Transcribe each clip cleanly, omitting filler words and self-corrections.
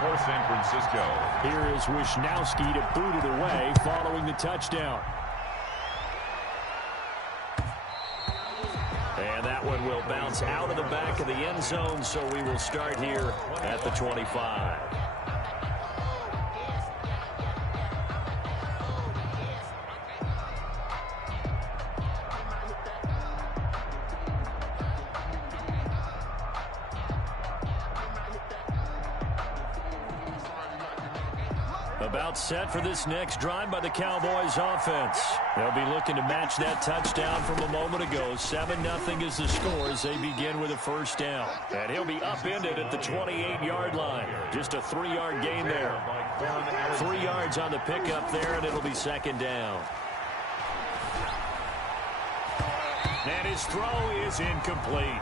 for San Francisco. Here is Wisnowski to boot it away following the touchdown. And that one will bounce out of the back of the end zone, so we will start here at the 25. About set for this next drive by the Cowboys offense. They'll be looking to match that touchdown from a moment ago. 7-0 is the score as they begin with a first down. And he'll be upended at the 28-yard line. Just a 3-yard gain there. 3 yards on the pickup there, and it'll be second down. And his throw is incomplete.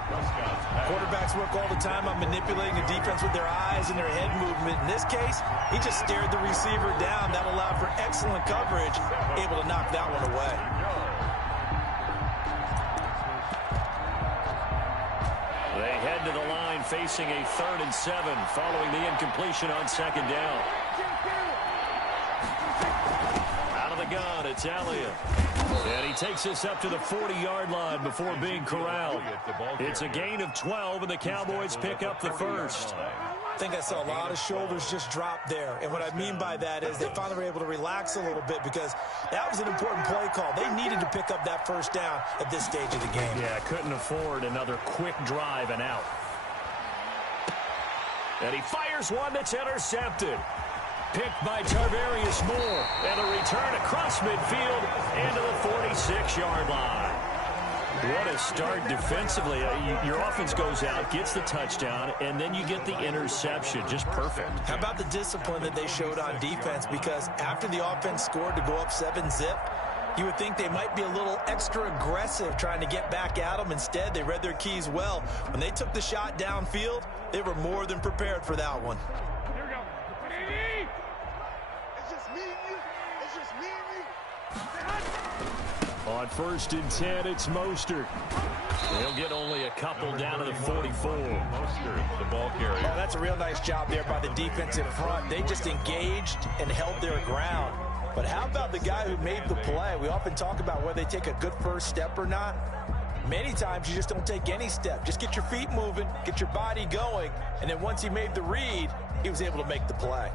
Quarterbacks work all the time on manipulating the defense with their eyes and their head movement. In this case, he just stared the receiver down. That allowed for excellent coverage, able to knock that one away. They head to the line facing a 3rd and 7 following the incompletion on second down. Out of the gun, it's Elliott. And he takes this up to the 40-yard line before being corralled. It's a gain of 12, and the Cowboys pick up the first. I think I saw a lot of shoulders just drop there. And what I mean by that is they finally were able to relax a little bit because that was an important play call. They needed to pick up that first down at this stage of the game. Yeah, couldn't afford another quick drive and out. And he fires one that's intercepted. Picked by Tarvarius Moore. And a return across midfield into the 46-yard line. What a start defensively. Your offense goes out, gets the touchdown, and then you get the interception. Just perfect. How about the discipline that they showed on defense? Because after the offense scored to go up 7-zip, you would think they might be a little extra aggressive trying to get back at them. Instead, they read their keys well. When they took the shot downfield, they were more than prepared for that one. On 1st and 10, it's Mostert. He'll get only a couple down to the 44. Mostert, the ball carrier. Oh, that's a real nice job there by the defense in front. They just engaged and held their ground. But how about the guy who made the play? We often talk about whether they take a good first step or not. Many times you just don't take any step. Just get your feet moving, get your body going, and then once he made the read, he was able to make the play.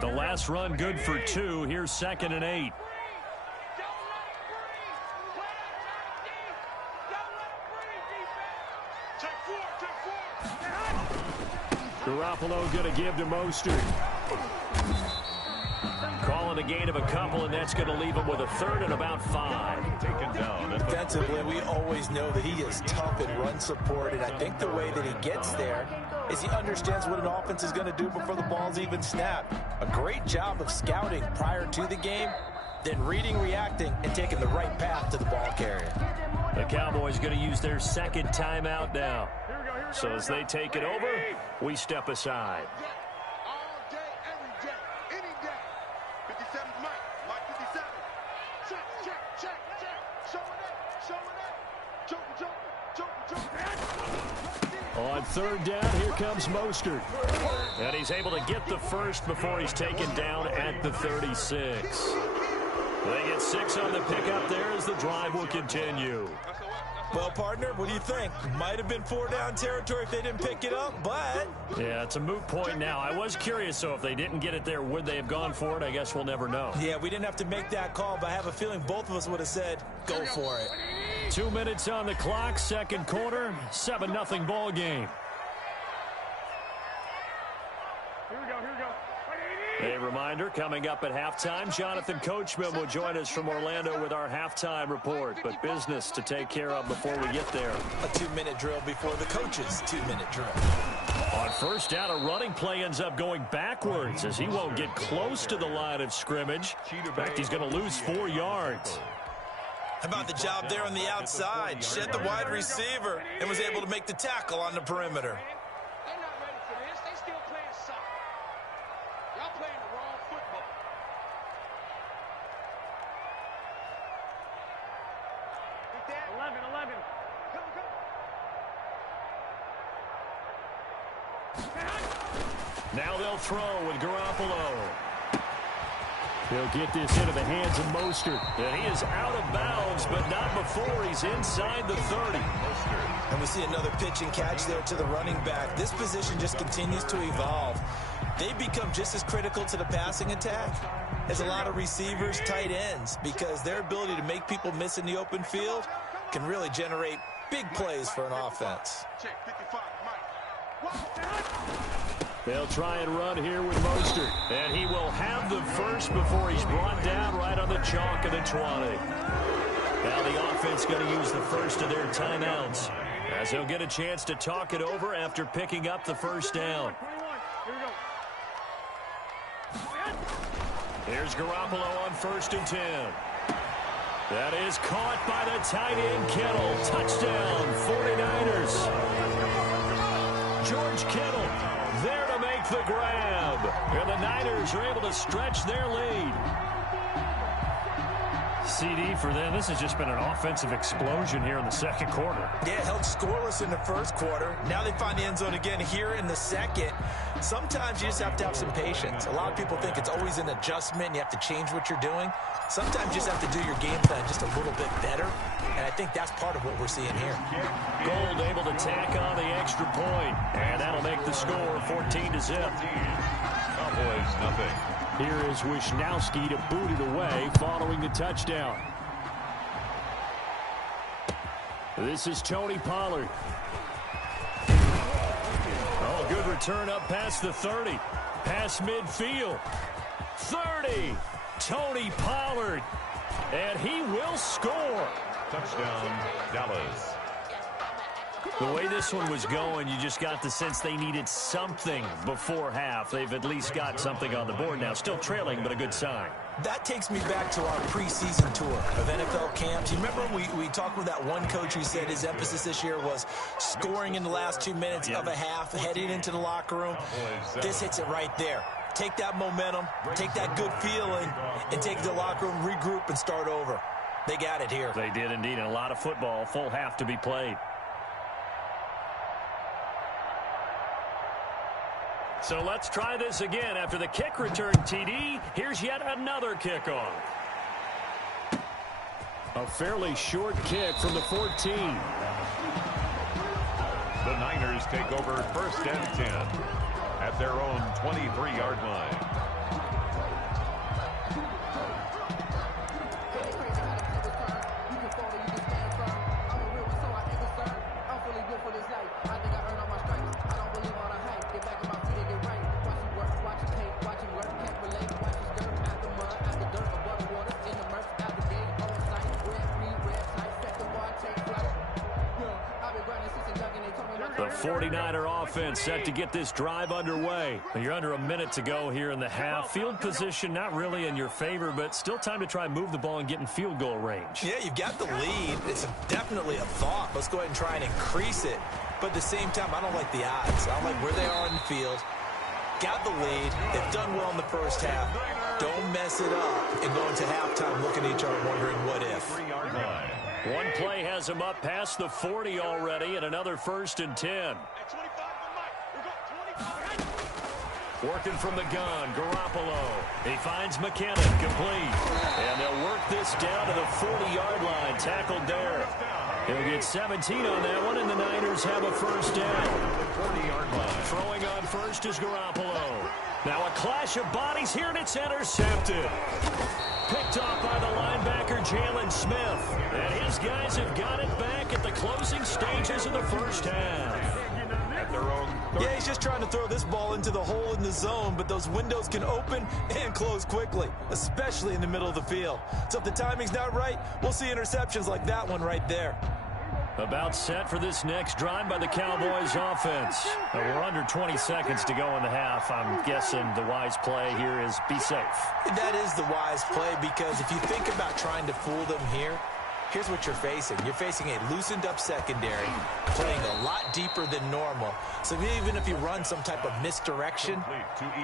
The last run good for 2. Here's 2nd and 8. Garoppolo going to give to Mostert. Calling a gain of a couple, and that's going to leave him with a 3rd and about 5. Taken down. Defensively, we always know that he is tough in run support, and I think the way that he gets there is he understands what an offense is going to do before the ball's even snapped. A great job of scouting prior to the game, then reading, reacting, and taking the right path to the ball carrier. The Cowboys going to use their 2nd timeout now. So as they take it over, we step aside. On 3rd down, here comes Mostert. And he's able to get the first before he's taken down at the 36. They get 6 on the pickup there as the drive will continue. Well, partner, what do you think? Might have been 4-down territory if they didn't pick it up, but... Yeah, it's a moot point now. I was curious, so if they didn't get it there, would they have gone for it? I guess we'll never know. Yeah, we didn't have to make that call, but I have a feeling both of us would have said, go for it. 2 minutes on the clock, 2nd quarter, 7-0 ball game. Here we go. A reminder, coming up at halftime, Jonathan Coachman will join us from Orlando with our halftime report. But business to take care of before we get there. A 2-minute drill before the coach's 2-minute drill. On 1st down, a running play ends up going backwards as he won't get close to the line of scrimmage. In fact, he's going to lose 4 yards. How about the job there on the outside? Shed the wide receiver and was able to make the tackle on the perimeter. They're not ready for this. They still playing soccer. Y'all playing the wrong football. 11. Now they'll throw with Garoppolo. He'll get this into the hands of Mostert. And he is out of bounds, but not before he's inside the 30. And we see another pitch and catch there to the running back. This position just continues to evolve. They become just as critical to the passing attack as a lot of receivers, tight ends, because their ability to make people miss in the open field can really generate big plays for an offense. They'll try and run here with Mostert. And he will have the first before he's brought down right on the chalk of the 20. Now the offense going to use the first of their timeouts, as he'll get a chance to talk it over after picking up the first down. Here's Garoppolo on 1st and 10. That is caught by the tight end Kittle. Touchdown, 49ers. George Kittle there to make the grab. And the Niners are able to stretch their lead. CD for them. This has just been an offensive explosion here in the second quarter. Yeah, held scoreless in the first quarter. Now they find the end zone again here in the second. Sometimes you just have to have some patience. A lot of people think it's always an adjustment. You have to change what you're doing. Sometimes you just have to do your game plan just a little bit better. And I think that's part of what we're seeing here. Gold able to tack on the extra point. And that'll make the score 14-0. Cowboys, nothing. Here is Wisnowski to boot it away following the touchdown. This is Tony Pollard. Oh, good return up past the 30. Past midfield. 30. Tony Pollard. And he will score. Touchdown, Dallas. The way this one was going, you just got the sense they needed something before half. They've at least got something on the board now. Still trailing, but a good sign. That takes me back to our preseason tour of NFL camps. You remember we talked with that one coach who said his emphasis this year was scoring in the last 2 minutes of a half, heading into the locker room. This hits it right there. Take that momentum, take that good feeling, and take it to the locker room, regroup, and start over. They got it here. They did indeed, and a lot of football, full half to be played. So let's try this again. After the kick return TD, here's yet another kickoff. A fairly short kick from the 14. The Niners take over 1st and 10 at their own 23-yard line. The 49er offense set to get this drive underway. You're under a minute to go here in the half. Field position not really in your favor, but still time to try and move the ball and get in field goal range. Yeah, you've got the lead. It's definitely a thought. Let's go ahead and try and increase it. But at the same time, I don't like the odds. I don't like where they are in the field. Got the lead. They've done well in the first half. Don't mess it up and go into halftime looking at each other wondering what if. 3-yard line. One play has him up past the 40 already, and another 1st and 10. Working from the gun, Garoppolo. He finds McKinnon, complete. And they'll work this down to the 40-yard line, tackled there. He'll get 17 on that one, and the Niners have a first down. 40-yard line. Throwing on first is Garoppolo. Now a clash of bodies here, and it's intercepted. Picked off by the linebacker, Jalen Smith. And his guys have got it back at the closing stages of the first half. At their own 30. Yeah, he's just trying to throw this ball into the hole in the zone, but those windows can open and close quickly, especially in the middle of the field. So if the timing's not right, we'll see interceptions like that one right there. About set for this next drive by the Cowboys offense. We're under 20 seconds to go in the half. I'm guessing the wise play here is be safe. That is the wise play, because if you think about trying to fool them here, Here's what you're facing. You're facing a loosened-up secondary, playing a lot deeper than normal. So even if you run some type of misdirection,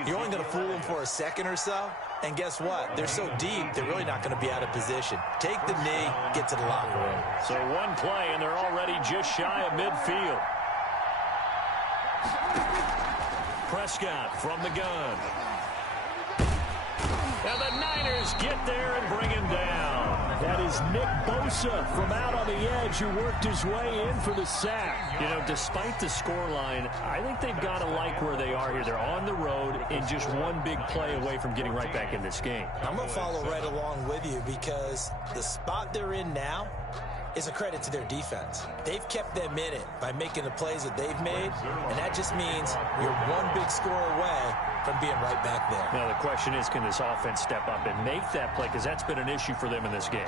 you're only going to fool them for a second or so. And guess what? They're so deep, they're really not going to be out of position. Take the knee, get to the locker room. So one play, and they're already just shy of midfield. Prescott from the gun. And the Niners get there and bring him down. That is Nick Bosa from out on the edge who worked his way in for the sack. You know, despite the scoreline, I think they've got to like where they are here. They're on the road and just one big play away from getting right back in this game. I'm going to follow right along with you because the spot they're in now is a credit to their defense. They've kept them in it by making the plays that they've made, and that just means you're one big score away from being right back there. Now, the question is, can this offense step up and make that play? Because that's been an issue for them in this game.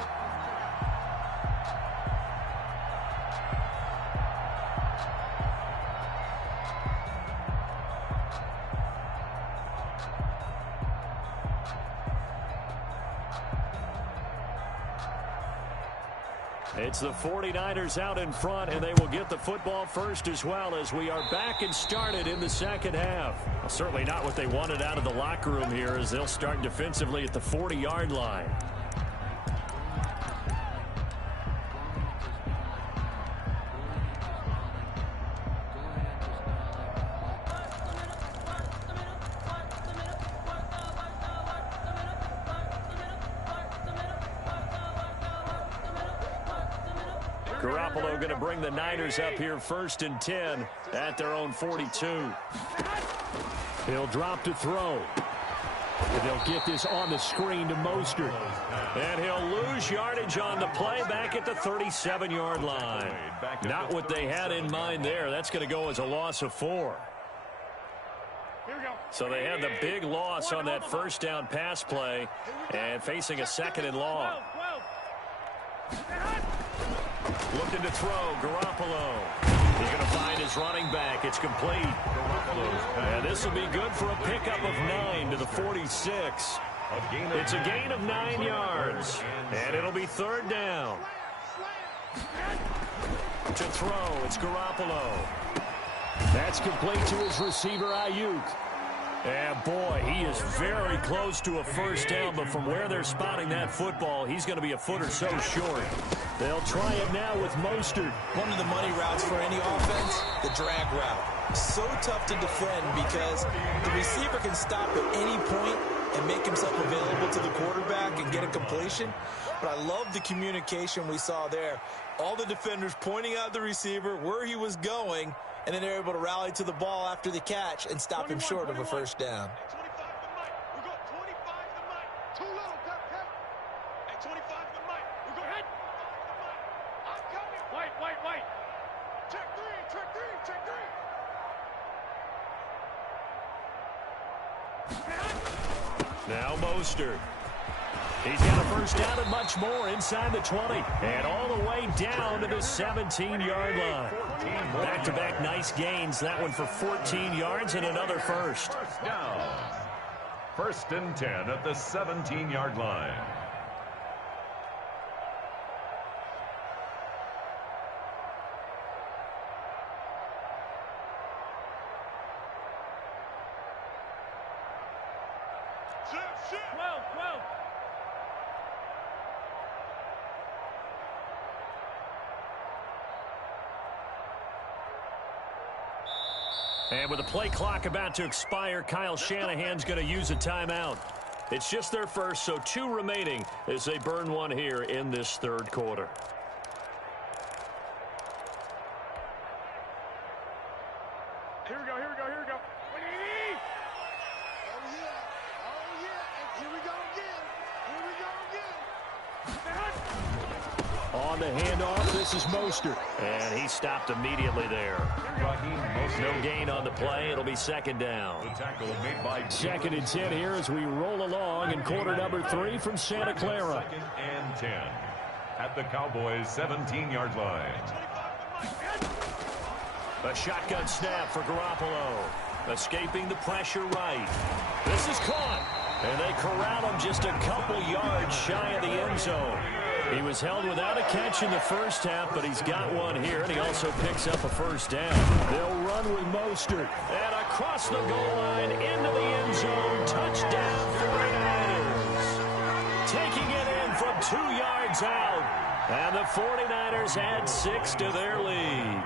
It's the 49ers out in front, and they will get the football first as well as we are back and started in the second half. Well, certainly not what they wanted out of the locker room here as they'll start defensively at the 40-yard line. Garoppolo going to bring the Niners up here 1st and 10 at their own 42. He'll drop to throw. And they'll get this on the screen to Mostert. And he'll lose yardage on the play back at the 37-yard line. Not what they had in mind there. That's going to go as a loss of 4. So they had the big loss on that first down pass play and facing a 2nd and long. Looking to throw, Garoppolo. He's going to find his running back. It's complete. And this will be good for a pickup of 9 to the 46. It's a gain of 9 yards. And it'll be 3rd down. To throw, it's Garoppolo. That's complete to his receiver, Ayuk. And boy, he is very close to a first down, but from where they're spotting that football, he's going to be a foot or so short. They'll try it now with Mostert. One of the money routes for any offense, the drag route. So tough to defend because the receiver can stop at any point and make himself available to the quarterback and get a completion. But I love the communication we saw there. All the defenders pointing out the receiver, where he was going, and then they're able to rally to the ball after the catch and stop him short of a first down. Now Mostert. He's got a first down and much more inside the 20. And all the way down to the 17-yard line. Back-to-back nice gains. That one for 14 yards and another first. First down. 1st and 10 at the 17-yard line. And with the play clock about to expire, Kyle Shanahan's going to use a timeout. It's just their first, so 2 remaining as they burn one here in this 3rd quarter. Here we go, here we go, here we go. Oh, yeah. Oh, yeah. And here we go again. Here we go again. On the handoff, this is Mostert. And he stopped immediately there. No gain on the play. It'll be 2nd down. 2nd and 10 here as we roll along in quarter number 3 from Santa Clara. 2nd and 10 at the Cowboys' 17-yard line. A shotgun snap for Garoppolo. Escaping the pressure right. This is caught. And they corral him just a couple yards shy of the end zone. He was held without a catch in the first half, but he's got one here, and he also picks up a first down. They'll run with Mostert. And across the goal line, into the end zone, touchdown 49ers. Taking it in from 2 yards out. And the 49ers add 6 to their lead.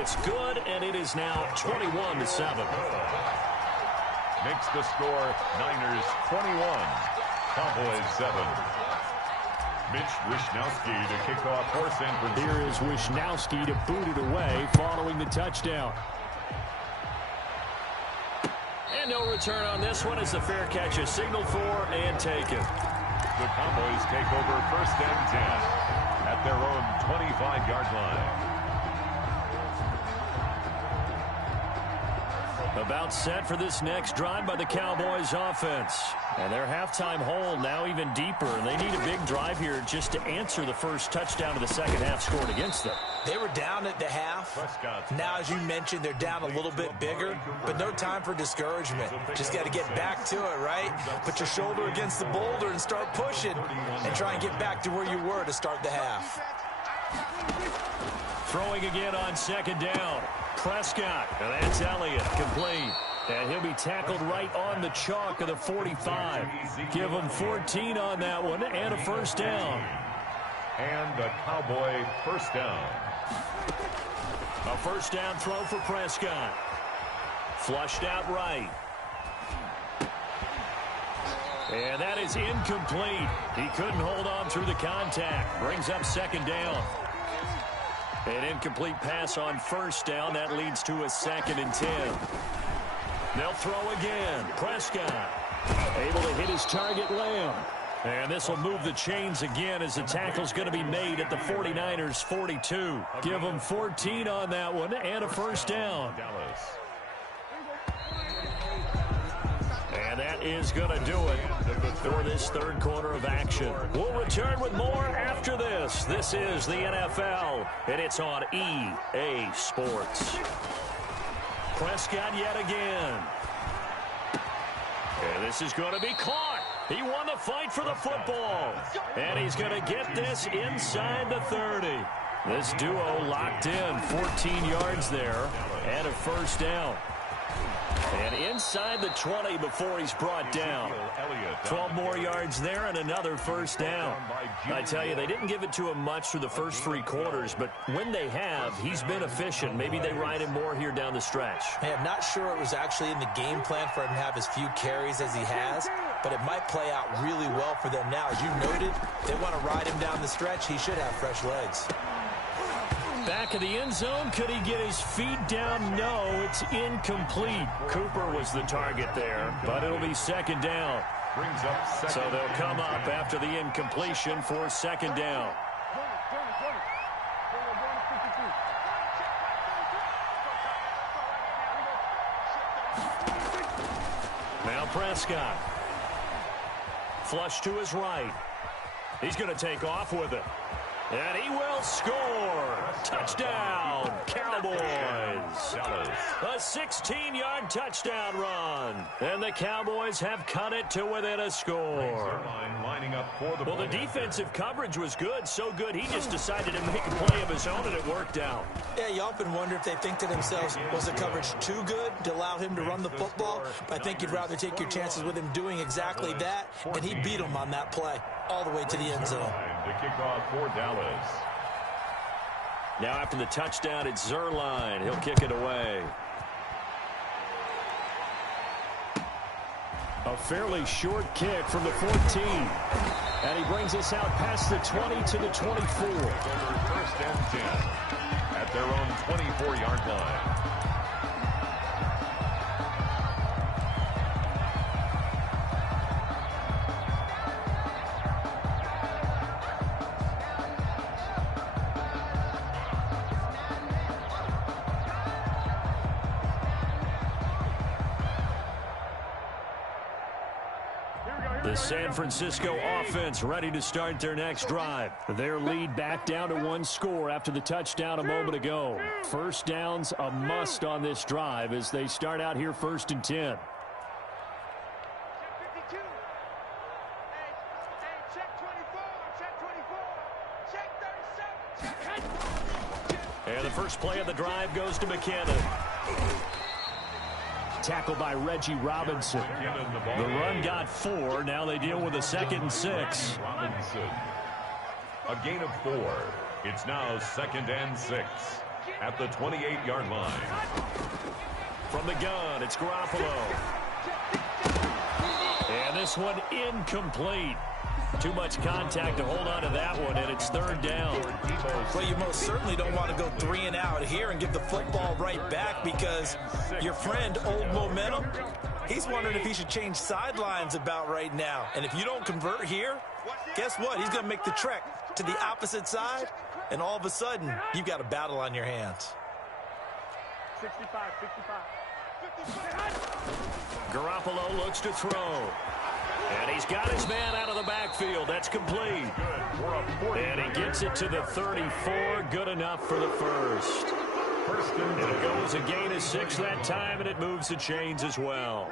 It's good, and it is now 21-7. Makes the score Niners 21, Cowboys 7. Mitch Wishnowsky to kick off for San Francisco. Here is Wishnowsky to boot it away following the touchdown. And no return on this one as the fair catch is signaled for and taken. The Cowboys take over 1st and 10 at their own 25-yard line. About set for this next drive by the Cowboys offense. And their halftime hole now even deeper. And they need a big drive here just to answer the first touchdown of the second half scored against them. They were down at the half. Now, as you mentioned, they're down a little bit bigger, but no time for discouragement. Just got to get back to it, right? Put your shoulder against the boulder and start pushing and try and get back to where you were to start the half. Throwing again on second down. Prescott, and that's Elliott, complete. And he'll be tackled right on the chalk of the 45. Give him 14 on that one and a first down. And a Cowboy first down. A first down throw for Prescott. Flushed out right. And that is incomplete. He couldn't hold on through the contact. Brings up second down. An incomplete pass on first down. That leads to a 2nd and 10. They'll throw again. Prescott able to hit his target, Lamb. And this will move the chains again as the tackle's going to be made at the 49ers 42. Give them 14 on that one and a first down. And that is going to do it for this third quarter of action. We'll return with more after this. This is the NFL, and it's on EA Sports. Prescott yet again. And this is going to be caught. He won the fight for the football. And he's going to get this inside the 30. This duo locked in, 14 yards there, and a first down. And inside the 20 before he's brought down. 12 more yards there and another first down. I tell you, they didn't give it to him much through the first 3 quarters, but when they have, he's been efficient. Maybe they ride him more here down the stretch. Hey, I'm not sure it was actually in the game plan for him to have as few carries as he has, but it might play out really well for them now. As you noted, they want to ride him down the stretch. He should have fresh legs. Back of the end zone. Could he get his feet down? No, it's incomplete. Cooper was the target there, but it'll be second down. Brings up second. So they'll come up after the incompletion for second down. Now Prescott. Flush to his right. He's going to take off with it. And he will score. Touchdown, Cowboys. A 16-yard touchdown run. And the Cowboys have cut it to within a score. Well, the defensive coverage was good, so good he just decided to make a play of his own, and it worked out. Yeah, you often wonder if they think to themselves, was the coverage too good to allow him to run the football? But I think you'd rather take your chances with him doing exactly that, and he beat him on that play all the way to the end zone. To kick off for Dallas. Now after the touchdown, it's Zerline. He'll kick it away. A fairly short kick from the 14. And he brings us out past the 20 to the 24. First and 10 at their own 24-yard line. The San Francisco offense ready to start their next drive. Their lead back down to 1 score after the touchdown a moment ago. First down's a must on this drive as they start out here 1st and 10. Check 24. Check 24. Check 37. And the first play of the drive goes to McKinnon. Tackled by Reggie Robinson. The run got 4. Now they deal with a 2nd and 6. Robinson. A gain of 4. It's now 2nd and 6 at the 28-yard line. From the gun, it's Garoppolo. And this one incomplete. Too much contact to hold on to that one, and it's 3rd down. Well, you most certainly don't want to go 3 and out here and give the football right back, because your friend, Old Momentum, he's wondering if he should change sidelines about right now. And if you don't convert here, guess what? He's going to make the trek to the opposite side, and all of a sudden, you've got a battle on your hands. 65, 55. Garoppolo looks to throw. And he's got his man out of the backfield. That's complete. And he gets it to the 34. Good enough for the first. And it goes a gain of 6 that time, and it moves the chains as well.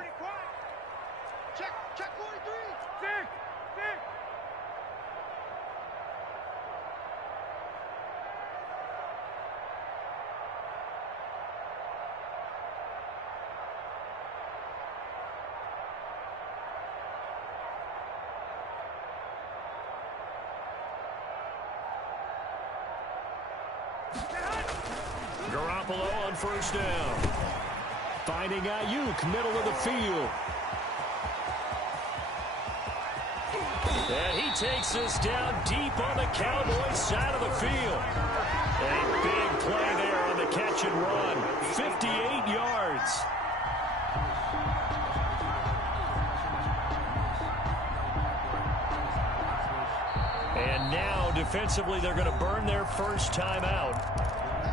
Check 43. Dick. Garoppolo on 1st down. Finding Ayuk, middle of the field. And he takes this down deep on the Cowboys side of the field. A big play there on the catch and run. 58 yards. And now, defensively, they're going to burn their first timeout.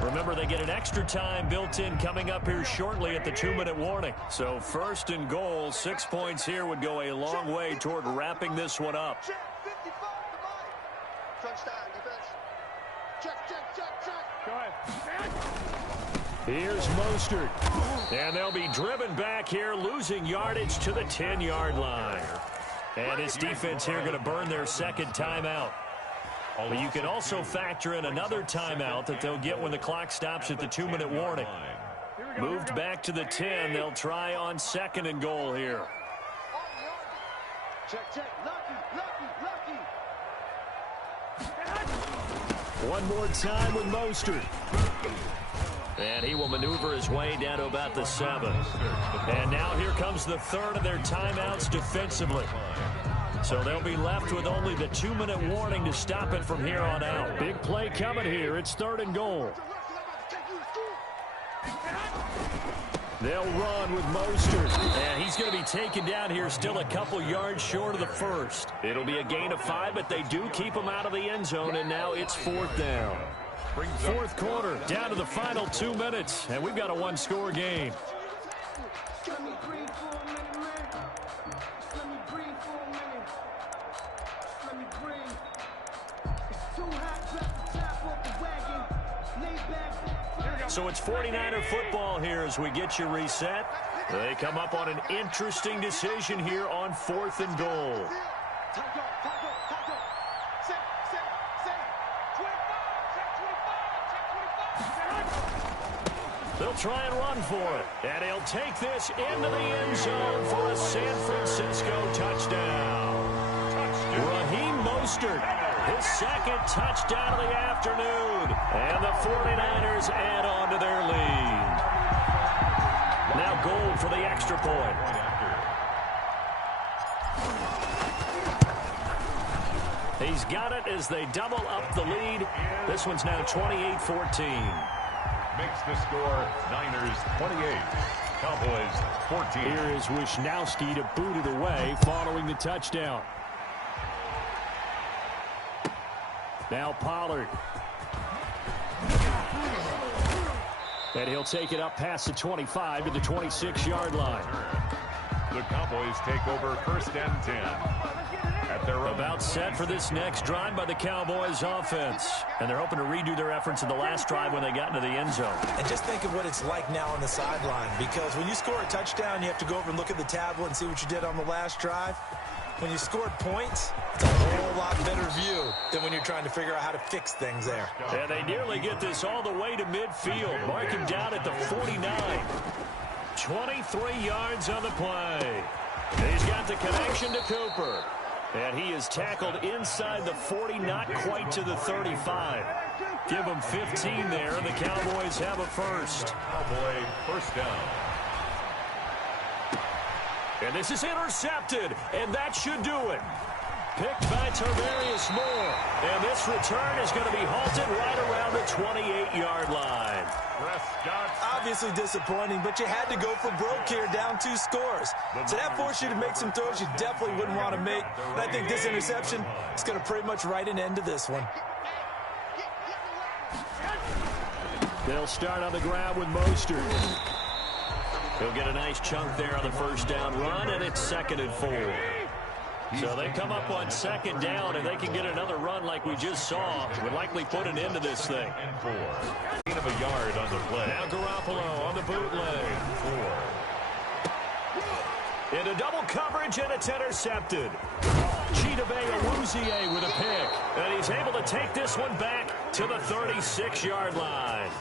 Remember, they get an extra time built in coming up here shortly at the 2-minute warning. So 1st and goal, 6 points here would go a long way toward wrapping this one up. Check 55 to Mike. Crunch time, defense. Check. Go ahead. Here's Mostert. And they'll be driven back here, losing yardage to the 10-yard line. And this defense here going to burn their 2nd timeout. But you can also factor in another timeout that they'll get when the clock stops at the 2-minute warning. Moved back to the 10. They'll try on 2nd and goal here. Check. Lucky. One more time with Mostert. And he will maneuver his way down to about the 7. And now here comes the 3rd of their timeouts defensively. So they'll be left with only the 2-minute warning to stop it from here on out. Big play coming here. It's 3rd and goal. They'll run with Mostert. And he's going to be taken down here still a couple yards short of the first. It'll be a gain of 5, but they do keep him out of the end zone, and now it's 4th down. 4th quarter, down to the final 2 minutes, and we've got a 1-score game. So it's 49er football here as we get you reset. They come up on an interesting decision here on 4th and goal. They'll try and run for it. And he'll take this into the end zone for a San Francisco touchdown. Raheem Mostert. His 2nd touchdown of the afternoon. And the 49ers add on to their lead. Now goal for the extra point. He's got it as they double up the lead. This one's now 28-14. Makes the score Niners 28. Cowboys 14. Here is Wisnowski to boot it away following the touchdown. Now Pollard. And he'll take it up past the 25 to the 26-yard line. The Cowboys take over 1st and 10. At their own. About set for this next drive by the Cowboys offense. And they're hoping to redo their efforts in the last drive when they got into the end zone. And just think of what it's like now on the sideline, because when you score a touchdown, you have to go over and look at the tablet and see what you did on the last drive. when you scored points, it's a whole lot better view than when you're trying to figure out how to fix things there. And they nearly get this all the way to midfield, marking down at the 49. 23 yards on the play. He's got the connection to Cooper. And he is tackled inside the 40, not quite to the 35. Give him 15 there, and the Cowboys have a first. Cowboy first down. And this is intercepted, and that should do it. Picked by Tarvarius Moore. And this return is going to be halted right around the 28-yard line. Prescott. Obviously disappointing, but you had to go for broke here, down 2 scores. So that forced you to make some throws you definitely wouldn't want to make. And I think this interception is going to pretty much write an end to this one. They'll start on the ground with Mostert. He'll get a nice chunk there on the first down run, and it's 2nd and 4. So they come up on 2nd down, and they can get another run like we just saw. Would likely put an end to this thing. And 4. Gain of a yard on the play. Now Garoppolo on the bootleg. 4. Into double coverage, and it's intercepted. Chidobe Awuzie with a pick. And he's able to take this one back to the 36-yard line.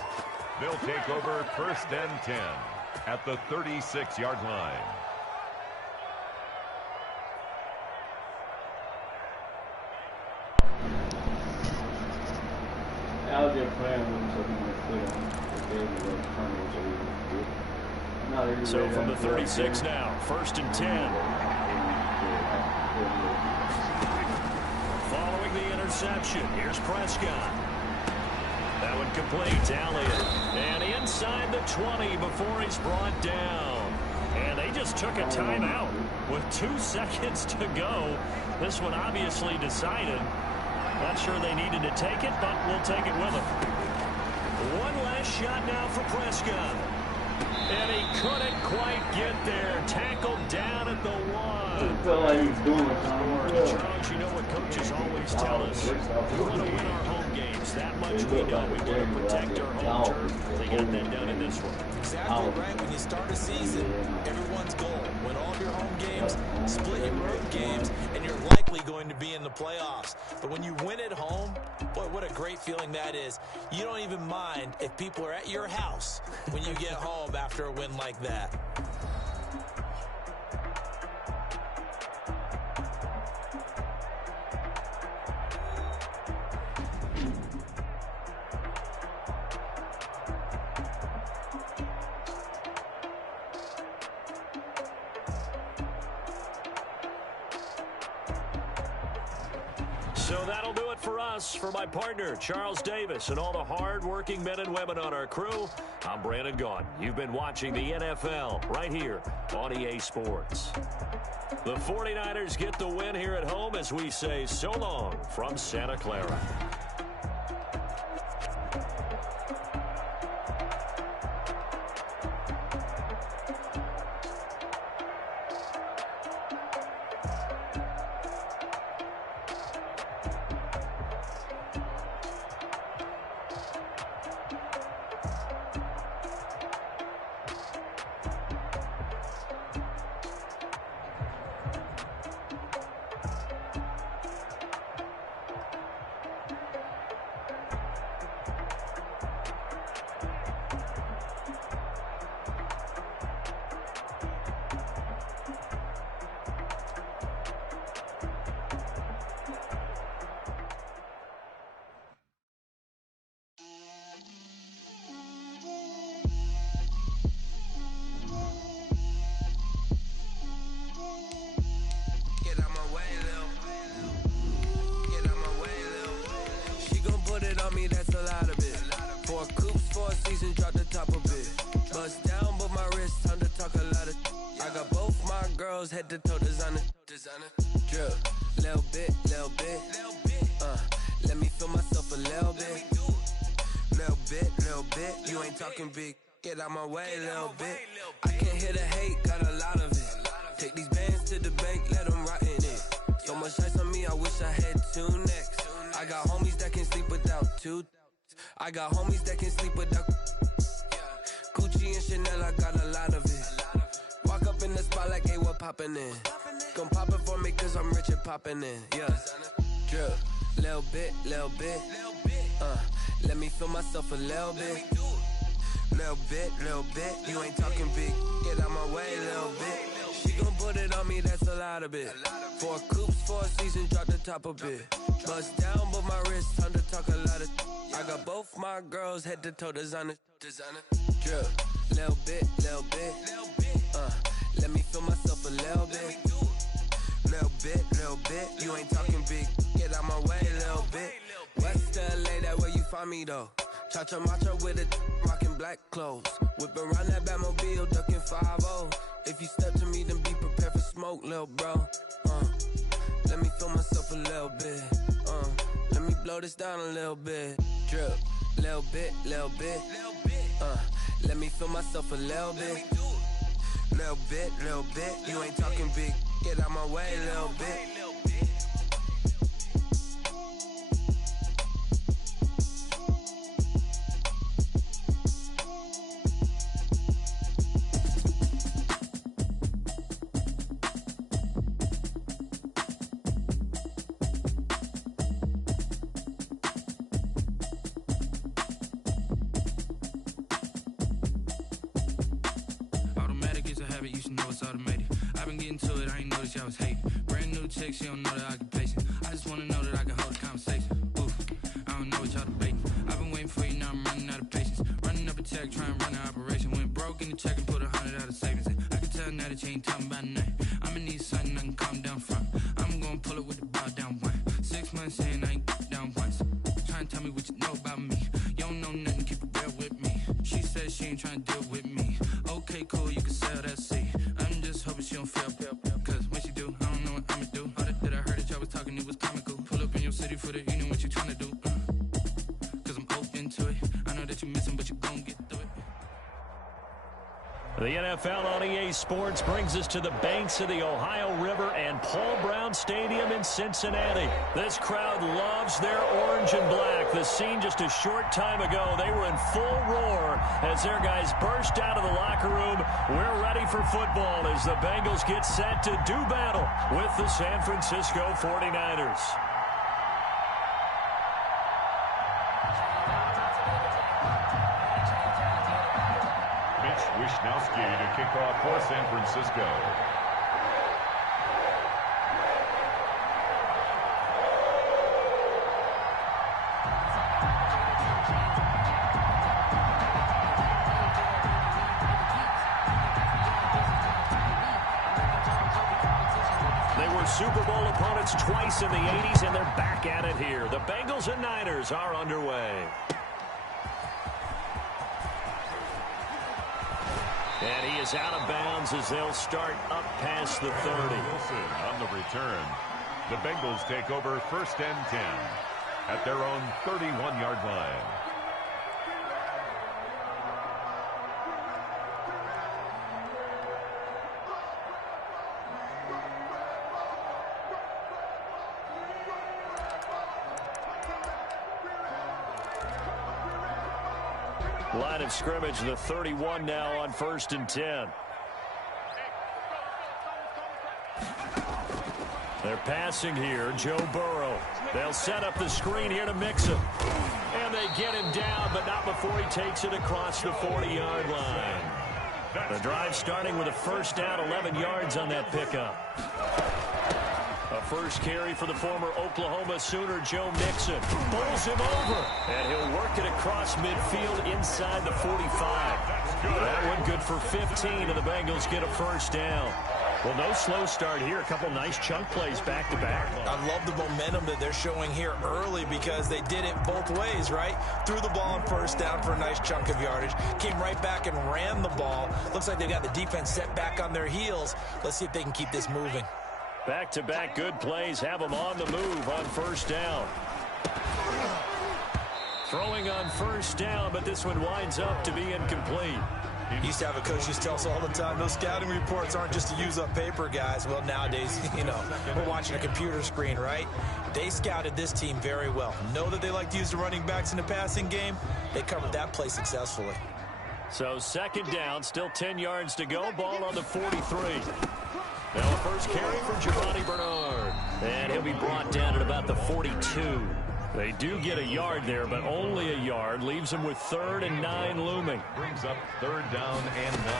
They'll take over 1st and 10 at the 36-yard line. I was just playing with him so he might quit him. So from the 36 now, 1st and 10. Following the interception, here's Prescott. That one complete to Elliott. And inside the 20 before he's brought down. And they just took a timeout with 2 seconds to go. This one obviously decided. Not sure they needed to take it, but we'll take it with them. One last shot now for Prescott. And he couldn't quite get there. Tackled down at the 1. Felt like he was doing something. Charles, you know what coaches always tell us. We want to win our home games. That much we know. We want to protect our home turf. They got that done in this one. Exactly right. When you start a season, everyone's goal. Win all of your home games, split your road games, and you're likely going to be in the playoffs. But when you win at home, boy, what a great feeling that is. You don't even mind if people are at your house when you get home after a win like that. So that'll do it for us. For my partner, Charles Davis, and all the hard-working men and women on our crew, I'm Brandon Gaudin. You've been watching the NFL right here on EA Sports. The 49ers get the win here at home as we say so long from Santa Clara. Head to toe designer, drip, little bit, let me feel myself a little bit, you ain't talking big, get out my way, little bit, I can't hear the hate, got a lot of it, take these bands to the bank, let them rot in it, so much ice on me, I wish I had 2 necks, I got homies that can sleep without 2, I got homies that can sleep without, Gucci and Chanel, I got a lot of it, walk up in in the spot like, hey, what poppin' in? Gon' pop it for me cause I'm rich and poppin' in, yeah. Drip, little bit, let me feel myself a little bit. Little bit, you ain't talking big, get out my way, little bit. She gon' put it on me, that's a lot of it. 4 coops, 4 seasons, drop the top a bit. Bust down, but my wrist, time to talk a lot of. I got both my girls, head to toe designer. Drip, little bit, let me feel myself a little bit. Little bit, you ain't talking big, get out my way, little bit. West LA, that where you find me though. Cha-cha matcha with it, rockin' black clothes. Whip around that Batmobile, duckin' 5-0. If you step to me, then be prepared for smoke, lil' bro. Let me feel myself a little bit. Let me blow this down a little bit. Drip, little bit. Let me feel myself a little bit. Little bit, you ain't talking big. Get out my way, little bit. She don't know the occupation. I just wanna know that I can hold a conversation. Oof, I don't know what y'all debating. I've been waiting for you, now I'm running out of patience. Running up a check, trying to run an operation. Went broke in the check and put 100 out of savings in. I can tell now that you ain't talking about nothing. I'ma need something I can calm down from. I'm gonna pull it with the bow down one. 6 months in, I ain't down once. Trying to tell me what you know about me. You don't know nothing, keep it real with me. She says she ain't trying to deal with me. Okay, cool, you can sell that seat. I'm just hoping she don't feel cause when she do, I don't know what I'ma do. That I heard that y'all was talking, it was comical. Pull up in your city for the evening, what you tryna do? Cause I'm open to it. I know that you're missing, but you gon' get through it. The NFL on EA Sports brings us to the banks of the Ohio River and Paul Brown Stadium in Cincinnati. This crowd loves their orange and black. The scene just a short time ago, they were in full roar as their guys burst out of the locker room. We're ready for football as the Bengals get set to do battle with the San Francisco 49ers. Wishnowsky to kick off for San Francisco. They were Super Bowl opponents twice in the 80s, and they're back at it here. The Bengals and Niners are underway. And he is out of bounds as they'll start up past the 30. Wilson on the return. The Bengals take over 1st and 10 at their own 31-yard line. Line of scrimmage, the 31 now on 1st and 10. They're passing here, Joe Burrow. They'll set up the screen here to Mixon. And they get him down, but not before he takes it across the 40-yard line. The drive starting with a 1st down, 11 yards on that pickup. A first carry for the former Oklahoma Sooner, Joe Mixon. Bowls him over, and he'll work it across midfield inside the 45. That one good for 15, and the Bengals get a 1st down. Well, no slow start here. A couple nice chunk plays back-to-back. I love the momentum that they're showing here early because they did it both ways, right? Threw the ball on 1st down for a nice chunk of yardage. Came right back and ran the ball. Looks like they got the defense set back on their heels. Let's see if they can keep this moving. Back-to-back good plays have them on the move on 1st down. Throwing on 1st down, but this one winds up to be incomplete. He used to have a coach used to tell us all the time, those scouting reports aren't just to use up paper, guys. Well, nowadays, you know, we're watching a computer screen, right? They scouted this team very well. Know that they like to use the running backs in the passing game. They covered that play successfully. So second down, still 10 yards to go. Ball on the 43. Now a first carry from Giovanni Bernard. And he'll be brought down at about the 42. They do get a yard there, but only a yard. Leaves them with 3rd and 9 looming. Brings up 3rd down and 9.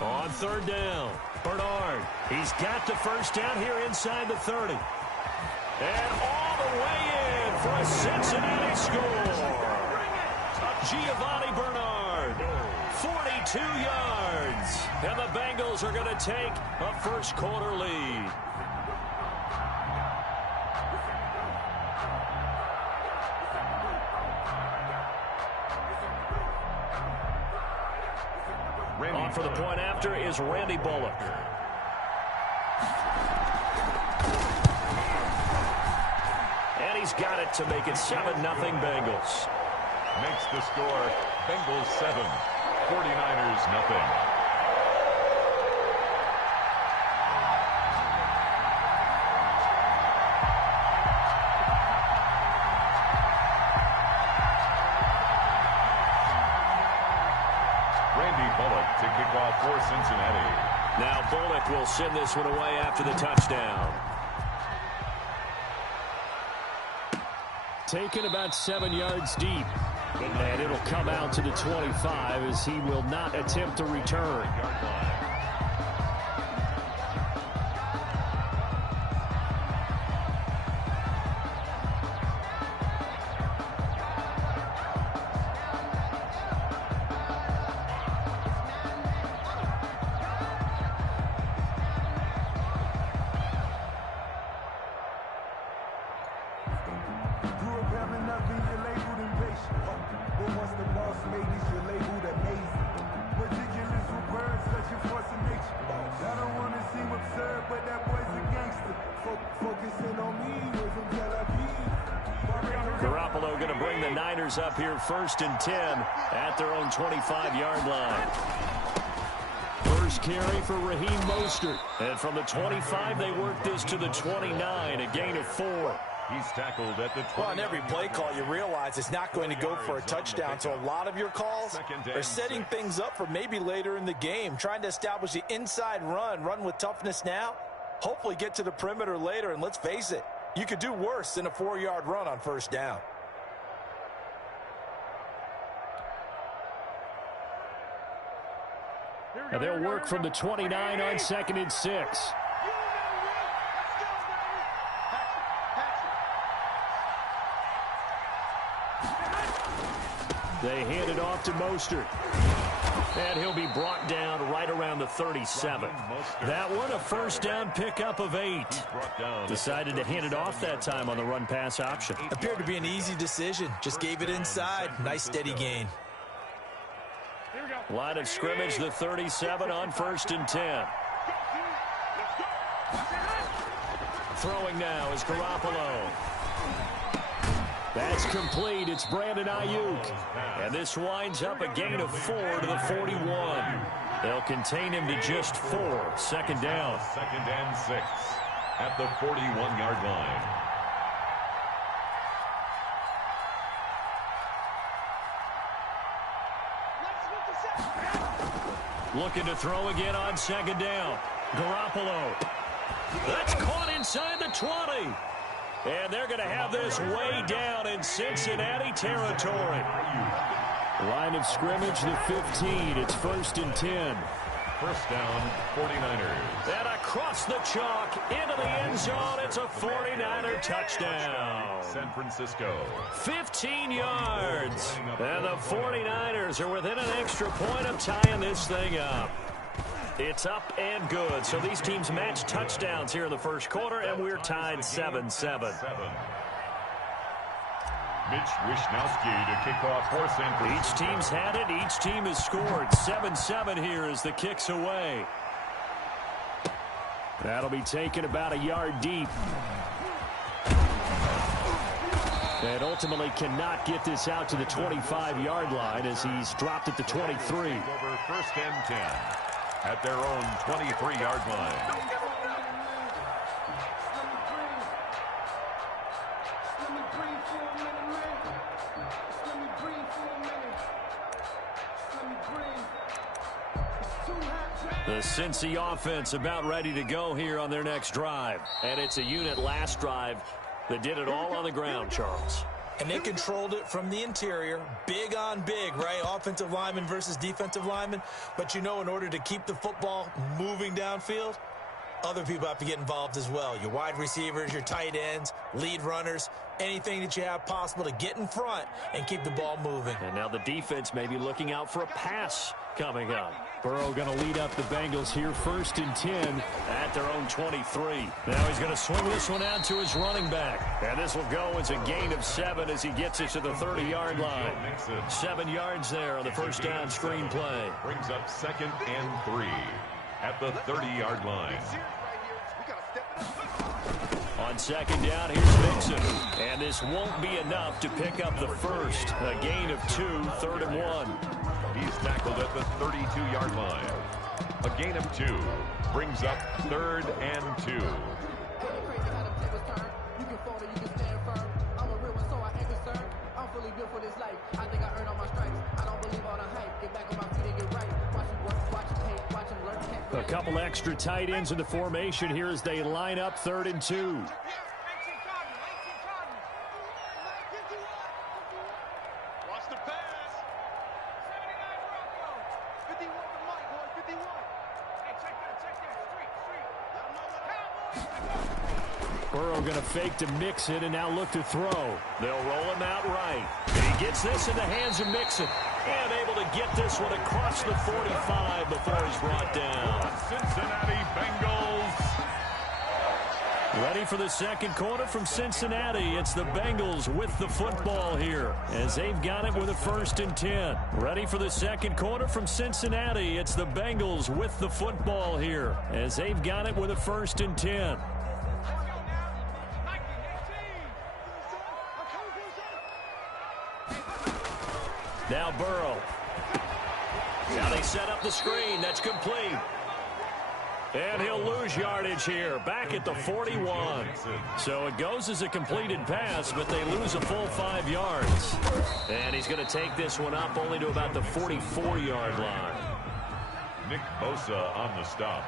On 3rd down, Bernard. He's got the first down here inside the 30. And all the way in for a Cincinnati score. Giovanni Bernard, 42 yards. And the Bengals are going to take a first quarter lead. On for the point after is Randy Bullock. And he's got it to make it 7-0 Bengals. Makes the score Bengals 7, 49ers nothing. Randy Bullock to kick off for Cincinnati. Now Bullock will send this one away after the touchdown. Taken about 7 yards deep. And it'll come out to the 25 as he will not attempt to return. Garoppolo going to bring the Niners up here 1st and 10 at their own 25-yard line. First carry for Raheem Mostert. And from the 25, they work this to the 29, a gain of 4. He's tackled at the 20. Well, on every play call, you realize it's not going to go for a touchdown. So a lot of your calls are setting things up for maybe later in the game, trying to establish the inside run with toughness now, hopefully get to the perimeter later. And let's face it, you could do worse than a 4-yard run on first down. Now they'll work from the 29 on 2nd and 6. They hand it off to Mostert. And he'll be brought down right around the 37. That one, a first down pickup of 8. Decided to hand it off that time on the run-pass option. Appeared to be an easy decision. Just gave it inside. Nice steady gain. Line of scrimmage, the 37 on 1st and 10. Throwing now is Garoppolo. That's complete. It's Brandon Ayuk. And this winds up a gain of 4 to the 41. They'll contain him to just 4. Second down. 2nd and 6 at the 41-yard line. Looking to throw again on 2nd down. Garoppolo. That's caught inside the 20. And they're going to have this way down in Cincinnati territory. Line of scrimmage, the 15. It's 1st and 10. First down, 49ers. And across the chalk, into the end zone, it's a 49er touchdown. San Francisco. 15 yards. And the 49ers are within an extra point of tying this thing up. It's up and good. So these teams match touchdowns here in the first quarter, and we're tied 7-7. Mitch Wishnowsky to kick off for San Francisco. Each team's had it. Each team has scored. 7-7 here as the kick's away. That'll be taken about a yard deep. And ultimately cannot get this out to the 25-yard line as he's dropped at the 23. Over 1st and 10 at their own 23-yard line. The Cincy offense about ready to go here on their next drive. And it's a unit last drive that did it all on the ground, Charles. And they controlled it from the interior, big on big, right? Offensive lineman versus defensive lineman. But, you know, in order to keep the football moving downfield, other people have to get involved as well. Your wide receivers, your tight ends, lead runners, anything that you have possible to get in front and keep the ball moving. And now the defense may be looking out for a pass coming up. Burrow going to lead up the Bengals here, 1st and 10 at their own 23. Now he's going to swing this one out to his running back. And this will go as a gain of 7 as he gets it to the 30-yard line. 7 yards there on the first down screen play. Brings up 2nd and 3 at the 30-yard line. On 2nd down, here's Mixon. And this won't be enough to pick up the first. A gain of 2, 3rd and 1. He's tackled at the 32-yard line. A gain of 2 brings up 3rd and 2. A couple extra tight ends in the formation here as they line up 3rd and 2. Burrow going to fake to Mixon and now look to throw. They'll roll him out right. And he gets this in the hands of Mixon. And able to get this one across the 45 before he's brought down. Cincinnati Bengals. Ready for the second quarter from Cincinnati. It's the Bengals with the football here as they've got it with a 1st and 10. Ready for the second quarter from Cincinnati. It's the Bengals with the football here as they've got it with a 1st and 10. Now Burrow. Now they set up the screen. That's complete. And he'll lose yardage here. Back at the 41. So it goes as a completed pass, but they lose a full 5 yards. And he's going to take this one up only to about the 44-yard line. Nick Bosa on the stop.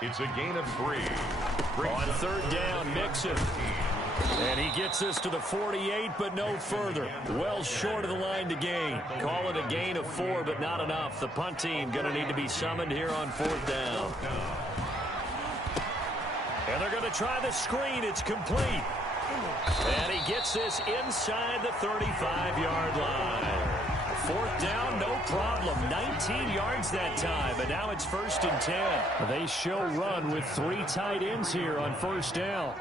It's a gain of 3. On 3rd down, Mixon. And he gets this to the 48, but no further. Well short of the line to gain. Call it a gain of 4, but not enough. The punt team going to need to be summoned here on 4th down. And they're going to try the screen. It's complete. And he gets this inside the 35-yard line. 4th down, no problem. 19 yards that time, and now it's 1st and 10. They show run with 3 tight ends here on 1st down.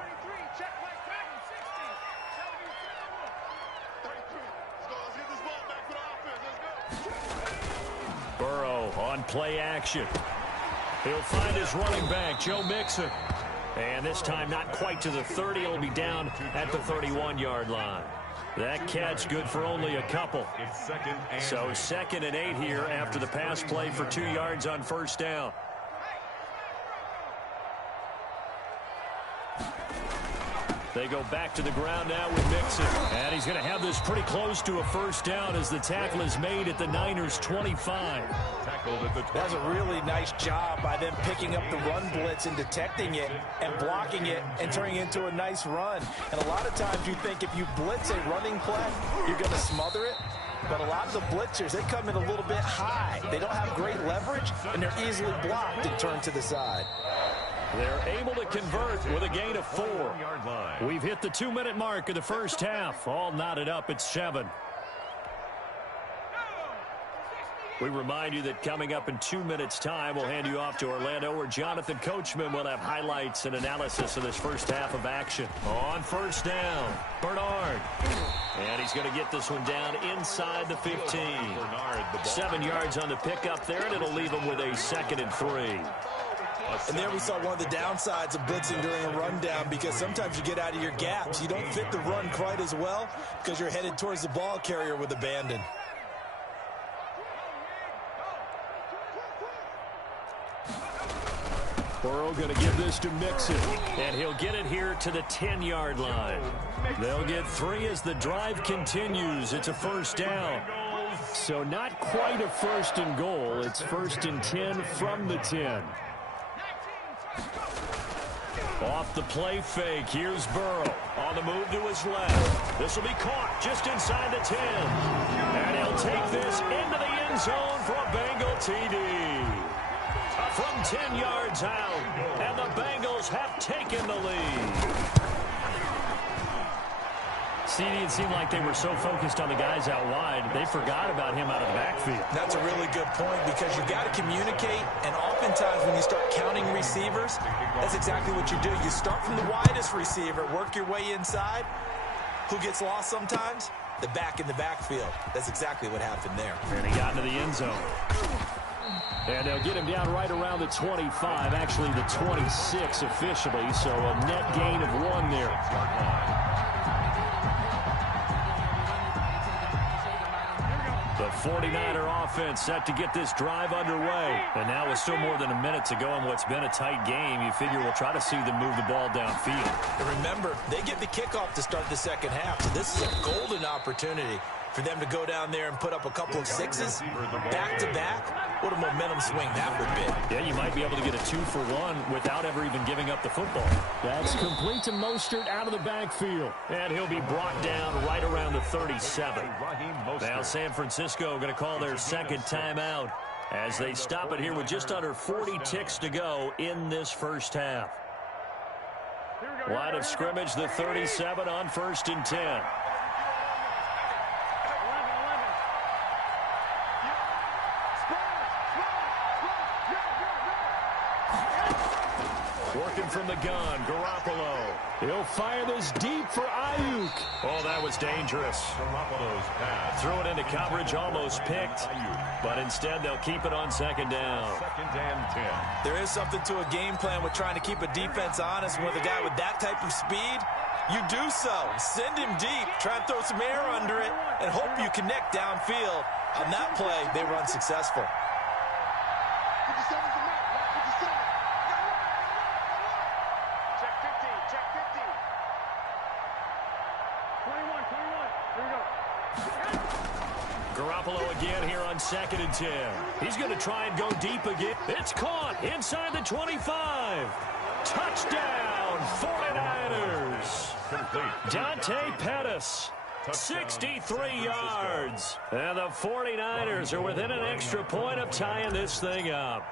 Burrow on play action. He'll find his running back, Joe Mixon. And this time not quite to the 30. It'll be down at the 31-yard line. That catch good for only a couple. So 2nd and 8 here after the pass play for 2 yards on 1st down. They go back to the ground now with Mixon. And he's going to have this pretty close to a 1st down as the tackle is made at the Niners' 25. That's a really nice job by them picking up the run blitz and detecting it and blocking it and turning it into a nice run. And a lot of times you think if you blitz a running play, you're going to smother it. But a lot of the blitzers, they come in a little bit high. They don't have great leverage, and they're easily blocked and turned to the side. They're able to convert with a gain of 4. We've hit the 2-minute mark of the first half. All knotted up at 7. We remind you that coming up in 2 minutes' time, we'll hand you off to Orlando, where Jonathan Coachman will have highlights and analysis of this first half of action. On 1st down, Bernard. And he's going to get this one down inside the 15. 7 yards on the pickup there, and it'll leave him with a 2nd and 3. And there we saw one of the downsides of blitzing during a rundown, because sometimes you get out of your gaps. You don't fit the run quite as well because you're headed towards the ball carrier with abandon. Burrow going to give this to Mixon, and he'll get it here to the 10-yard line. They'll get 3 as the drive continues. It's a 1st down. So not quite a 1st and goal. It's 1st and 10 from the 10. Off the play fake. Here's Burrow on the move to his left. This will be caught just inside the 10. And he'll take this into the end zone for a Bengal TD. From 10 yards out. And the Bengals have taken the lead. CD, it seemed like they were so focused on the guys out wide, they forgot about him out of the backfield. That's a really good point because you got to communicate, and oftentimes when you start counting receivers, that's exactly what you do. You start from the widest receiver, work your way inside. Who gets lost sometimes? The back in the backfield. That's exactly what happened there. And he got into the end zone. And they'll get him down right around the 25, actually the 26 officially, so a net gain of 1 there. The 49er offense set to get this drive underway. And now with still more than a minute to go in what's been a tight game, you figure we'll try to see them move the ball downfield. And remember, they get the kickoff to start the second half, so this is a golden opportunity for them to go down there and put up a couple of sixes back-to-back. What a momentum swing that would be. Yeah, you might be able to get a 2-for-1 without ever even giving up the football. That's complete to Mostert out of the backfield. And he'll be brought down right around the 37. Now San Francisco going to call their second timeout as they stop it here with just under 40 ticks to go in this first half. Line of scrimmage, the 37 on 1st and 10. Working from the gun, Garoppolo. He'll fire this deep for Ayuk. Oh, that was dangerous. Garoppolo's pass. Threw it into coverage, almost picked. But instead, they'll keep it on 2nd down. 2nd and 10. There is something to a game plan with trying to keep a defense honest. With a guy with that type of speed, you do so. Send him deep. Try and throw some air under it and hope you connect downfield. On that play, they were unsuccessful. Garoppolo again here on 2nd and 10. He's going to try and go deep again. It's caught inside the 25. Touchdown, 49ers. Complete. Dante Pettis, 63 yards. And the 49ers are within an extra point of tying this thing up.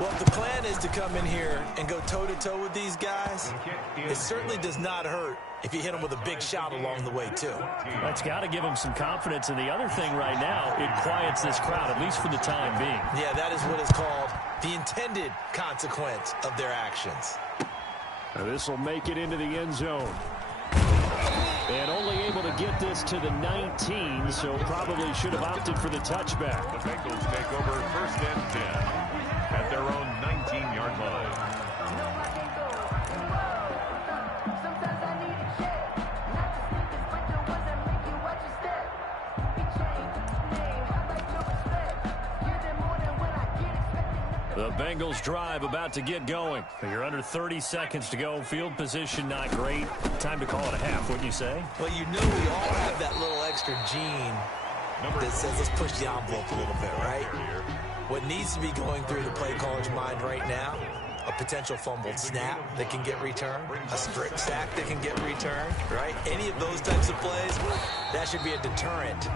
Well, if the plan is to come in here and go toe-to-toe with these guys, it certainly does not hurt if you hit them with a big shot along the way, too. That's got to give them some confidence. And the other thing right now, it quiets this crowd, at least for the time being. Yeah, that is what is called the intended consequence of their actions. This will make it into the end zone. And only able to get this to the 19, so probably should have opted for the touchback. The Bengals take over 1st and 10 at their own 19-yard line. The Bengals drive about to get going. You're under 30 seconds to go. Field position not great. Time to call it a half, wouldn't you say? Well, you know we all have that little extra gene that says let's push the envelope a little bit, right? What needs to be going through the play caller's mind right now, a potential fumbled snap that can get returned, a strip sack that can get returned, right? Any of those types of plays, that should be a deterrent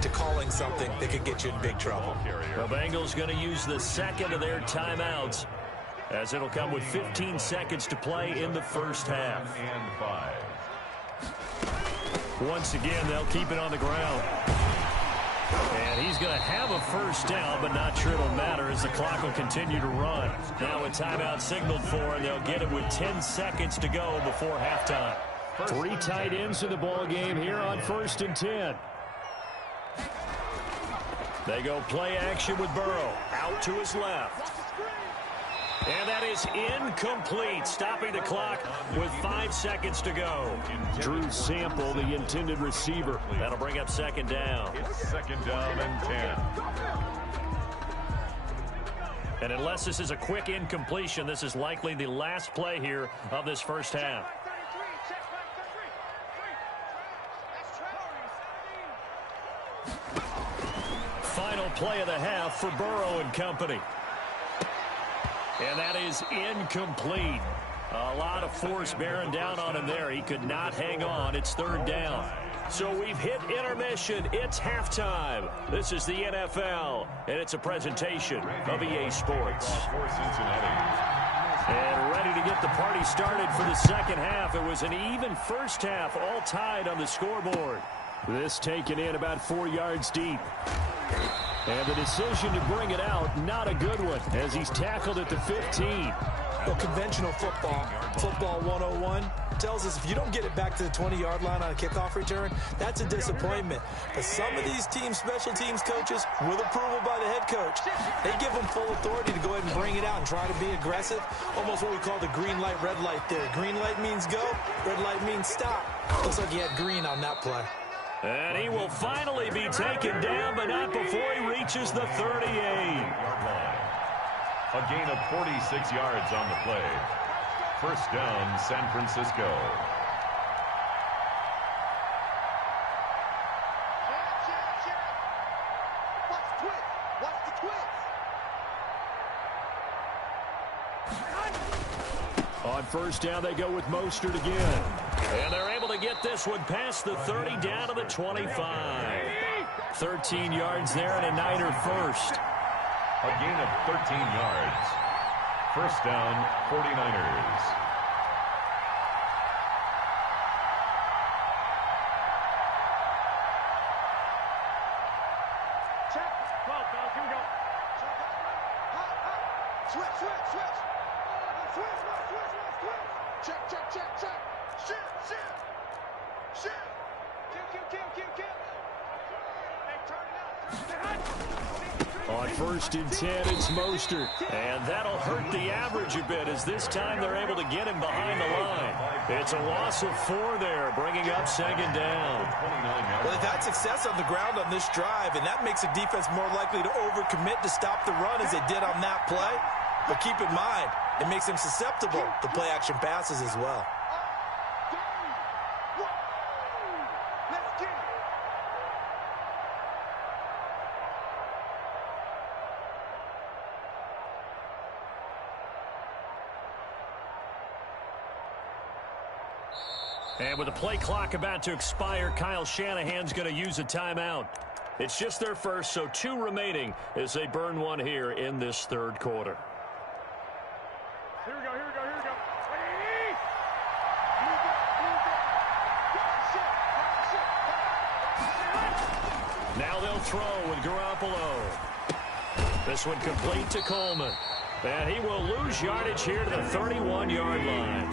to calling something that could get you in big trouble. The Bengals going to use the second of their timeouts as it'll come with 15 seconds to play in the first half. And 5. Once again, they'll keep it on the ground. And he's going to have a first down, but not sure it'll matter as the clock will continue to run. Now a timeout signaled for, and they'll get it with 10 seconds to go before halftime. 3 tight ends in the ball game here on 1st and 10. They go play action with Burrow. Out to his left. And that is incomplete, stopping the clock with 5 seconds to go. Drew Sample, the intended receiver. That'll bring up 2nd down. It's 2nd down and 10. And unless this is a quick incompletion, this is likely the last play here of this first half. Final play of the half for Burrow and company. And that is incomplete. A lot of force bearing down on him there. He could not hang on. It's third down. So we've hit intermission. It's halftime. This is the NFL, and it's a presentation of EA Sports. And ready to get the party started for the second half. It was an even first half, all tied on the scoreboard. This taken in about 4 yards deep. And the decision to bring it out, not a good one, as he's tackled at the 15. Well, conventional football 101, tells us if you don't get it back to the 20-yard line on a kickoff return, that's a disappointment. But some of these special teams coaches, with approval by the head coach, they give them full authority to go ahead and bring it out and try to be aggressive, almost what we call the green light, red light theory. Green light means go, red light means stop. Looks like he had green on that play. And he will finally be taken down, but not before he reaches the 38. A gain of 46 yards on the play. First down, San Francisco. Watch the twist. On first down, they go with Mostert again. And they're able to get this one past the 30 down to the 25. 13 yards there and a Niner first. A gain of 13 yards. First down, 49ers. Check. 12, fellas. Here we go. Switch. Check. Shift. Kill. Hey, turn it out. On first and 10, it's Mostert. And that'll hurt the average a bit, as this time they're able to get him behind the line. It's a loss of 4 there, bringing up second down. Well, they've had success on the ground on this drive, and that makes a defense more likely to overcommit to stop the run as they did on that play. But keep in mind, it makes them susceptible to play-action passes as well. And with the play clock about to expire, Kyle Shanahan's going to use a timeout. It's just their first, so 2 remaining as they burn one here in this third quarter. Here we go. Now they'll throw with Garoppolo. This one complete to Coleman. And he will lose yardage here to the 31-yard line.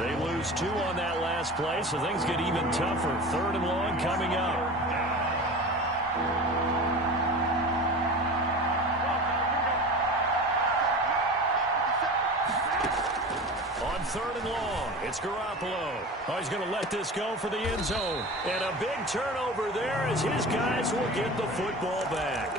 They lose 2 on that last play, so things get even tougher. Third and long coming up. On third and long, it's Garoppolo. Oh, he's going to let this go for the end zone. And a big turnover there as his guys will get the football back.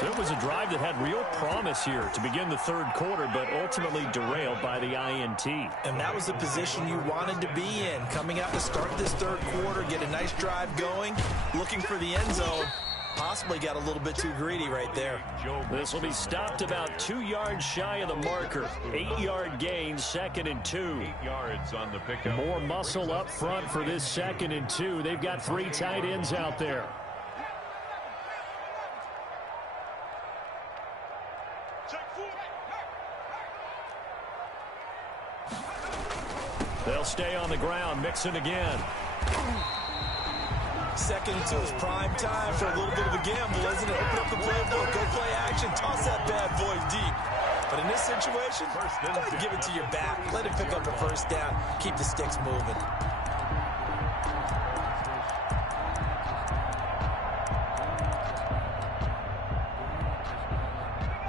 So it was a drive that had real promise here to begin the third quarter, but ultimately derailed by the INT. And that was the position you wanted to be in. Coming out to start this third quarter, get a nice drive going, looking for the end zone. Possibly got a little bit too greedy right there. This will be stopped about 2 yards shy of the marker. 8-yard gain, 2nd and 2. 8 yards on the pickup. More muscle up front for this 2nd and 2. They've got 3 tight ends out there. They'll stay on the ground, mixing again. 2nd and 2 is prime time for a little bit of a gamble, isn't it? Open up the playbook, go play action, toss that bad boy deep. But in this situation, go ahead and give it to your back. Let it pick up a first down. Keep the sticks moving.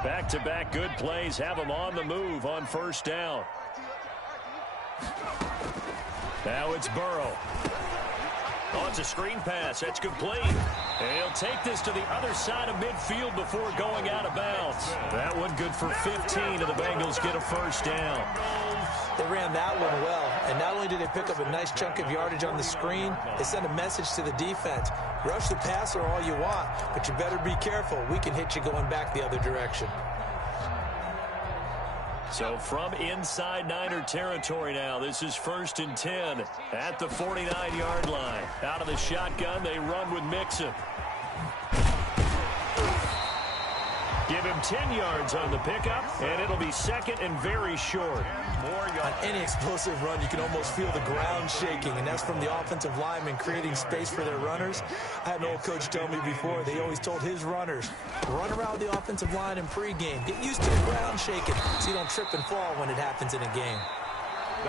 Back-to-back good plays have them on the move on first down. Now it's Burrow. Oh, it's a screen pass. That's complete. And he'll take this to the other side of midfield before going out of bounds. That one good for 15, and the Bengals get a first down. They ran that one well, and not only did they pick up a nice chunk of yardage on the screen, they sent a message to the defense. Rush the passer all you want, but you better be careful. We can hit you going back the other direction. So from inside Niner territory now, this is 1st and 10 at the 49-yard line. Out of the shotgun, they run with Mixon. Give him 10 yards on the pickup, and it'll be second and very short. On any explosive run, you can almost feel the ground shaking, and that's from the offensive linemen creating space for their runners. I had an old coach tell me before, they always told his runners, run around the offensive line in pregame. Get used to the ground shaking so you don't trip and fall when it happens in a game.